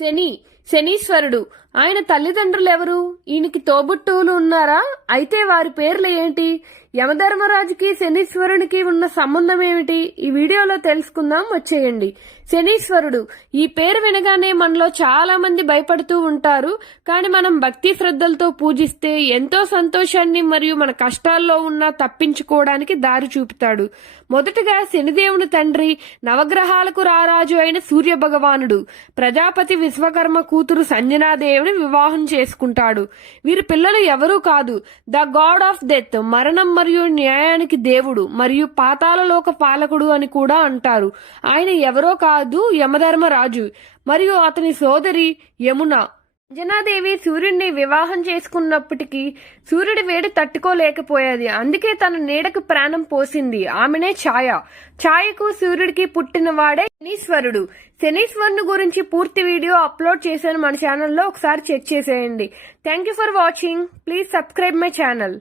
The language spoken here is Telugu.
శని శనీశ్వరుడు. ఆయన తల్లిదండ్రులు ఎవరు ఈయనకి తోబుట్టువులు ఉన్నారా? అయితే వారి పేర్లు ఏంటి? యమధర్మరాజుకి శనీశ్వరునికి ఉన్న సంబంధం ఏమిటి ఈ వీడియోలో తెలుసుకుందాం వచ్చేయండి. శనీశ్వరుడు. ఈ పేరు వినగానే మనలో చాలా మంది భయపడుతూ ఉంటారు. కానీ మనం భక్తి శ్రద్ధలతో పూజిస్తే ఎంతో సంతోషాన్ని మరియు మన కష్టాల్లో ఉన్నా తప్పించుకోవడానికి దారి చూపుతాడు. మొదటగా శనిదేవుని తండ్రి నవగ్రహాలకు రారాజు అయిన సూర్య భగవానుడు ప్రజాపతి విశ్వకర్మ కూతురు సంజనాదేవిని వివాహం చేసుకుంటాడు. వీరి పిల్లలు ఎవరూ కాదు. ద గాడ్ ఆఫ్ డెత్ మరణం మరియు న్యాయానికి దేవుడు మరియు పాతాలలోక పాలకుడు అని కూడా అంటారు. ఆయన ఎవరో కాదు యమధర్మరాజు. మరియు అతని సోదరి యమున. అంజనాదేవి సూర్యుడిని వివాహం చేసుకున్నప్పటికీ సూర్యుడి వేడి తట్టుకోలేకపోయేది. అందుకే తన నీడకు ప్రాణం పోసింది. ఆమెనే ఛాయ. ఛాయకు సూర్యుడికి పుట్టిన వాడే శనీశ్వరుడు. శనీశ్వరుని గురించి పూర్తి వీడియో అప్లోడ్ చేశాను మన ఛానల్లో. ఒకసారి చెక్ చేసేయండి. Thank you for watching please subscribe my channel